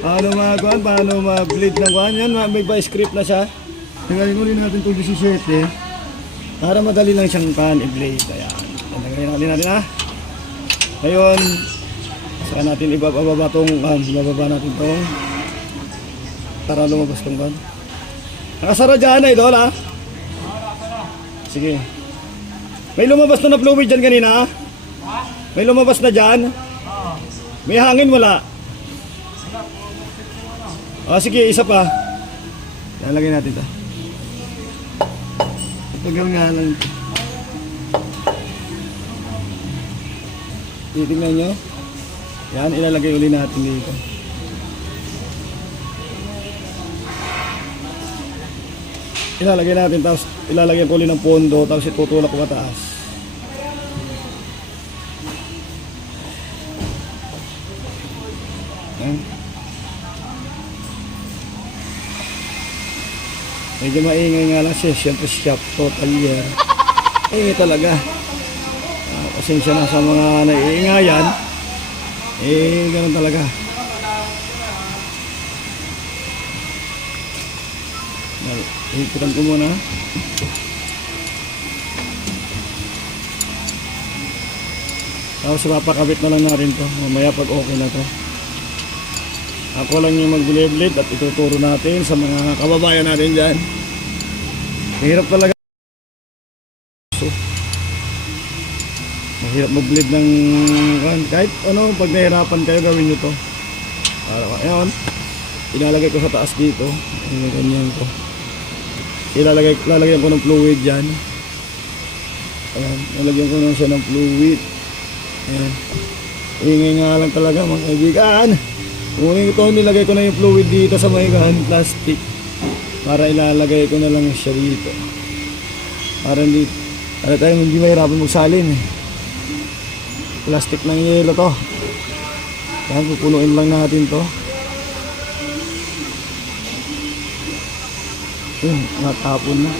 Paano mag-bleed ng kuhan. Yan, may by script na siya. Tingnan ulit natin itong 17. Para madali lang siyang i-blade. Ayan. Tingnan natin ha. Ngayon, saka natin ibababa natin itong para lumabas itong kuhan. Nakasara dyan na idol ha. Sige. May lumabas na fluid dyan kanina. May lumabas na dyan. May hangin wala. Sige, isa pa. Lalagay natin ito. Tagal nga lang ito. Titignan nyo. Yan, ilalagay uli natin dito. Ilalagay natin, tapos ilalagay ko uli ng pondo, tapos itutulak ko mataas. Yan. Medyo maingay nga lang siya, siyempre shop total year. Ingay talaga. Pasensya na sa mga naiingayan. Ganun talaga. Hipitan ko muna. Tapos mapakabit na lang natin to. Mamaya pag okay na to. Ako lang yung mag-blade at ituturo natin sa mga kababayan natin dyan. Mahirap talaga. Mahirap mag-blade ng kahit ano, pag nahirapan kayo gawin nyo to. Ayan, ilalagay ko sa taas dito. Ganyan ko. Lalagyan ko ng fluid dyan. Ayan, lalagyan ko na siya ng fluid. Ayan. Ingay nga lang talaga mga kaibigan. Ngunit ito, nilagay ko na yung fluid dito sa may plastic para ilalagay ko na lang siya dito para hindi tayo hindi mahirapan magsalin. Plastic ng yelo to. Yan, pupunuin lang natin to. Natapon na.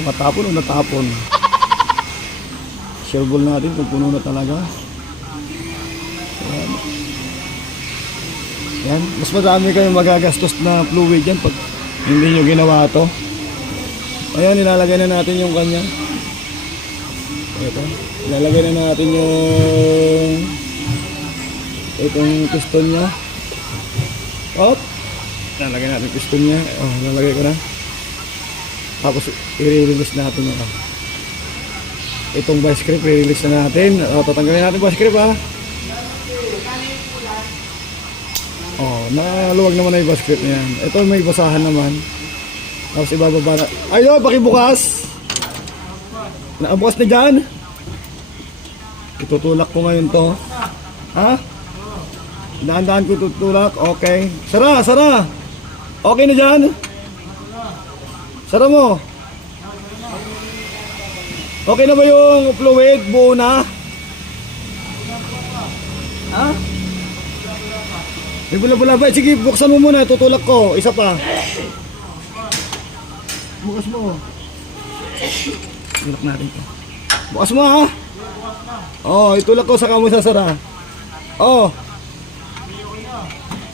Matapon o natapon. Share ball natin kung puno na talaga. Yan, mas madami kayong magagastos na fluid yan pag hindi nyo ginawa to. Ayan, ilalagay na natin yung kanya. Ito, ilalagay na natin yung itong piston nya. Ilalagay natin yung piston nya. Ilalagay ko na. Tapos i-release natin ito. Itong vice grip, i-release na natin. Tatanggalin natin vice grip ha. Naluwag naman na yung basket na yan. Ito may basahan naman. Tapos ibababa na. Ayun, pakibukas. Nakabukas na dyan. Itutulak ko ngayon to. Ha? Daan-daan ko tutulak. Okay. Sara. Okay na dyan. Sara mo. Okay na ba yung fluid? Buo na? Ha? May bula-bula ba? Sige, buksan mo muna. Tutulak ko. Isa pa. Bukas mo. Tulak natin ito. Bukas mo ha. Itulak ko. Saka mo sasara.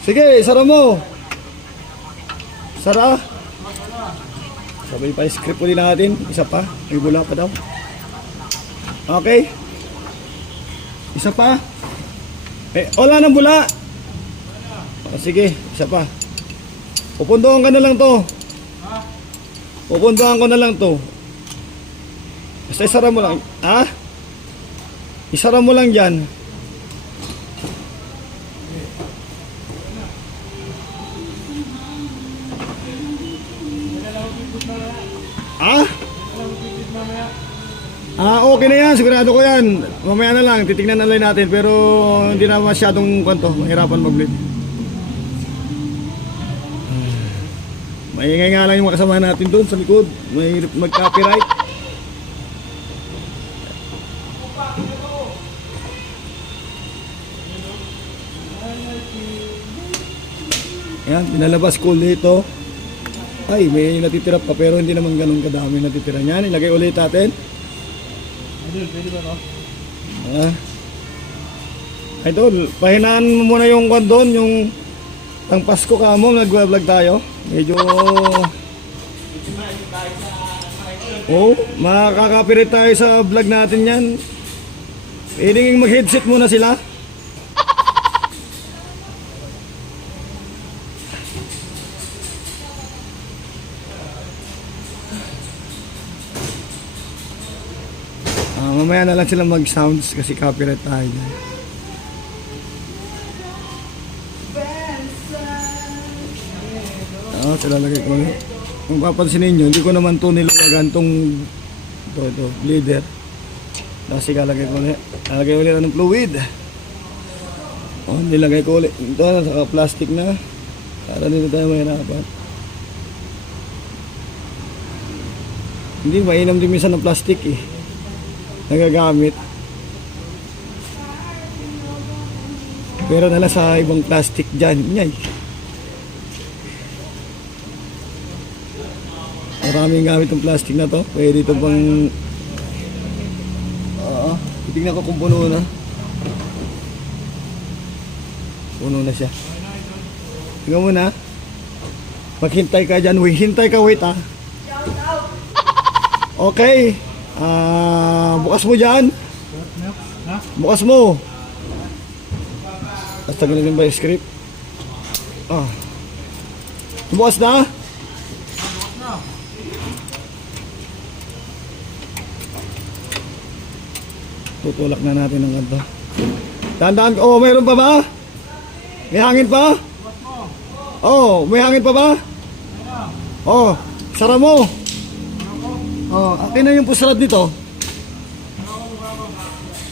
Sige, sara mo. Sara. Sabay pa script ulit natin. Isa pa. May bula pa daw. Okay. Isa pa. Wala nang bula. Sige, isa pa. Pupunduhan ka na lang to. Pupunduhan ko na lang to. Basta isara mo lang. Ha? Isara mo lang dyan. Okay na yan. Sigurado ko yan. Mamaya na lang. Titignan na lang natin. Pero hindi na masyadong mahirapan mag-bleed. Maingay nga lang yung mga kasama natin doon sa likod. May mag-copyright. Yan, pinalabas ko dito. Ay, may natitira pa pero hindi naman ganun kadami natitira niyan. Ilagay ulit natin. Pwede ba no? Idol, pahinaan mo muna yung kwan doon, yung Tang Pasko ka mo, nag-vlog tayo. Medyo... Oh, makaka-copyright tayo sa vlog natin yan. Pwedeng mag-headset muna sila. Mamaya na lang sila mag-sounds kasi copyright tayo dyan. Sila lagay ko ulit. Kung papansin ninyo, hindi ko naman ito nilawagan itong leader. Kasi kalagay ko ulit. Kalagay ulit ng fluid. Nilagay ko ulit. Ito, saka plastic na. Para dito tayo mahirapan. Hindi, mainam din minsan ng plastic eh. Nagagamit. Pero nala sa ibang plastic dyan. Nyay. Maraming gamit ng plastic na to. Pwede ito pang... titignan ko kung puno na. Puno na siya. Tingnan mo na. Maghintay ka dyan. Hintay ka, wait ah. Okay. Bukas mo dyan. Bukas mo. Tapos tagalagin ba yung script? Bukas na. Tutulak na natin ng kanto. Tandaan, mayroon pa ba? May hangin pa? May hangin pa ba? Sara mo. Akin na yung pusrad nito.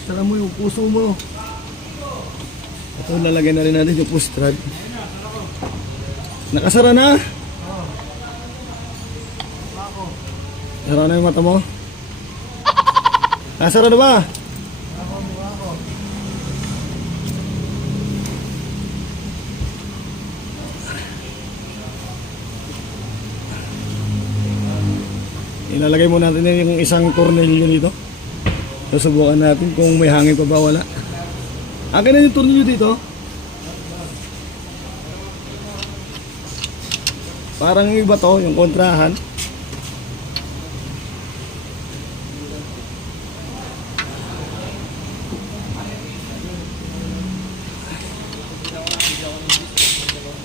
Sara mo yung puso mo. Ito, lalagyan na rin natin yung pusrad. Nakasara na? Sara na yung mata mo? Nasara na ba? Ilalagay muna natin yung isang tornilyo dito. Susubukan natin kung may hangin pa ba, wala. Akin na yung tornilyo dito. Parang yung iba to, yung kontrahan.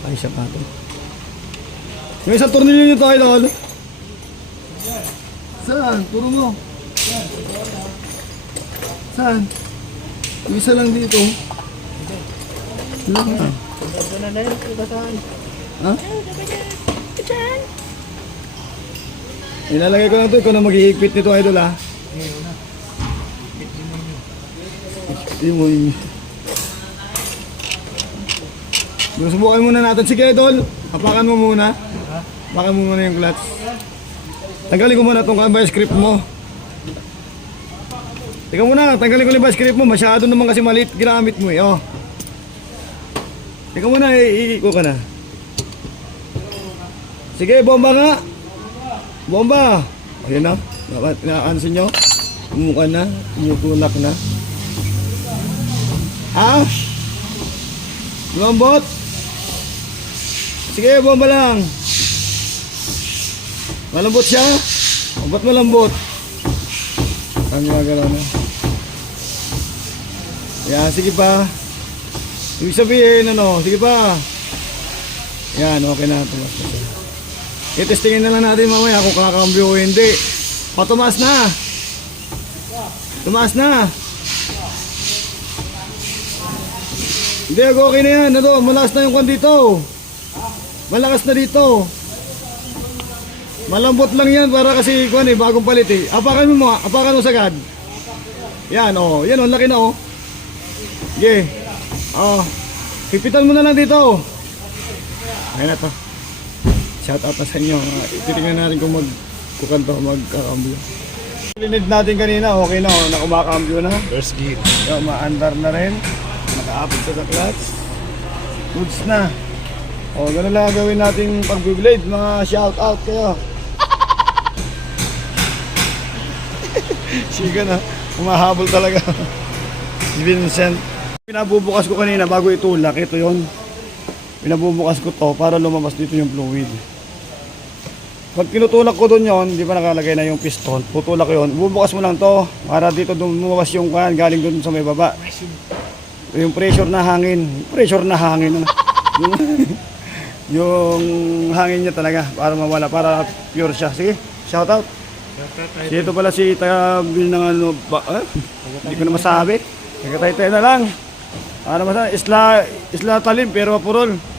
Ay, siya pa to. Yung isang tornilyo nito, idol. Saan? Turo mo. Saan? Yung isa lang dito. Ilan na? Ha? Ilalagay ko na ito. Ikaw na mag-iigpit nito, idol ha. Subukan muna natin. Sige, idol. Apakan mo muna. Apakan mo muna yung clutch. Tanggalin ko muna itong canvas script mo. Tingnan mo na, tanggalin ko yung script mo. Masyado naman kasi maliit ginamit mo eh. Tingnan mo na, iiko ka na. Sige, bomba nga. Bomba. Ayan na. Nakaansin nyo. Umukan na. Umutulak na. Lumambot. Sige, bomba lang. Malambot siya? Ba't malambot? Ang gagalaw na. Yan, sige pa. Ibig sabihin, sige pa. Yan, okay na. Tumas na siya. I-testingin na lang natin mamaya kung kakambyo o hindi. Tumaas na. Tumaas na. Hindi, okay na yan. Malakas na yung kwan dito. Malakas na dito. Malambot lang yan para kasi kuan bagong palit eh. Apakan mo sagad. Yan yan laki na Sige. Hipitan mo na lang dito. Ayun na to. Shout out na sa inyo. Titingnan natin kung magkakambyo. Linid natin kanina, okay na nakumakambyo na. First gear. Maandar na rin. Nakaapit sa clutch. Goods na. Ganun lang gawin natin pag-blade, mga shout out kayo. Siga na, umahabol talaga. Si Vincent. Pinabubukas ko kanina bago itulak, ito yon. pinabubukas ko to para lumabas dito yung fluid. Pag tinutulak ko doon yon, di ba nakalagay na yung piston, putulak ko yun, bubukas mo lang to para dito lumabas yung kan galing doon sa may baba. Yung pressure na hangin, ano? yung hangin niya talaga para mawala, para pure siya. Sige, shout out. Ito pala si taga-bil ng ano ba? Hindi ko na masabi. Taga-Taytay na lang. Ano masabi? Isla Talim pero Purol.